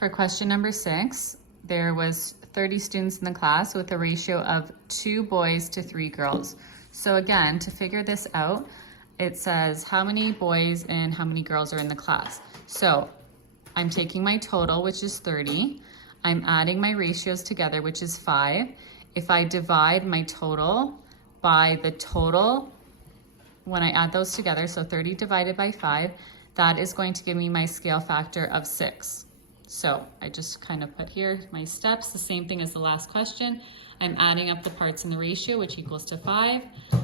For question number 6, there was 30 students in the class with a ratio of 2 boys to 3 girls. So again, to figure this out, it says how many boys and how many girls are in the class. So I'm taking my total, which is 30. I'm adding my ratios together, which is 5. If I divide my total by the total, when I add those together, so 30 divided by 5, that is going to give me my scale factor of 6. So I just kind of put here my steps, the same thing as the last question. I'm adding up the parts in the ratio, which equals to 5.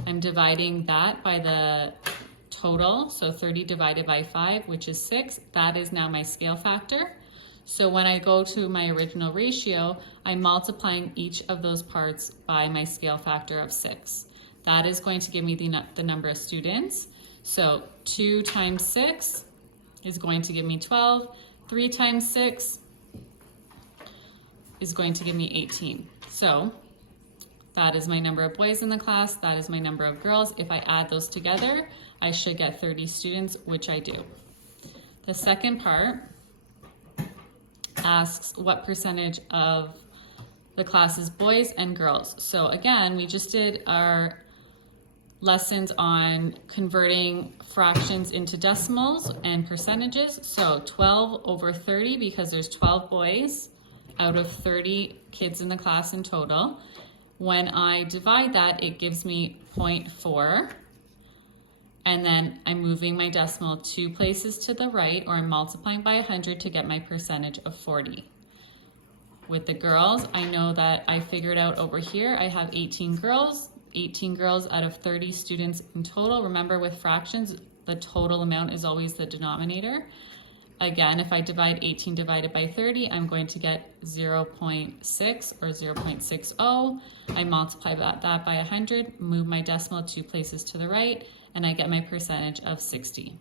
I'm dividing that by the total, so 30 divided by 5, which is 6. That is now my scale factor. So when I go to my original ratio, I'm multiplying each of those parts by my scale factor of 6. That is going to give me the number of students. So 2 times 6 is going to give me 12. 3 times 6 is going to give me 18. So that is my number of boys in the class. That is my number of girls. If I add those together, I should get 30 students, which I do. The second part asks what percentage of the class is boys and girls. So again, we just did our lessons on converting fractions into decimals and percentages. So 12 over 30, because there's 12 boys out of 30 kids in the class in total. When I divide that, it gives me 0.4. And then I'm moving my decimal 2 places to the right, or I'm multiplying by 100 to get my percentage of 40. With the girls, I know that I figured out over here, I have 18 girls. 18 girls out of 30 students in total. Remember, with fractions, the total amount is always the denominator. Again, if I divide 18 divided by 30, I'm going to get 0.6 or 0.60. I multiply that by 100, move my decimal 2 places to the right, and I get my percentage of 60.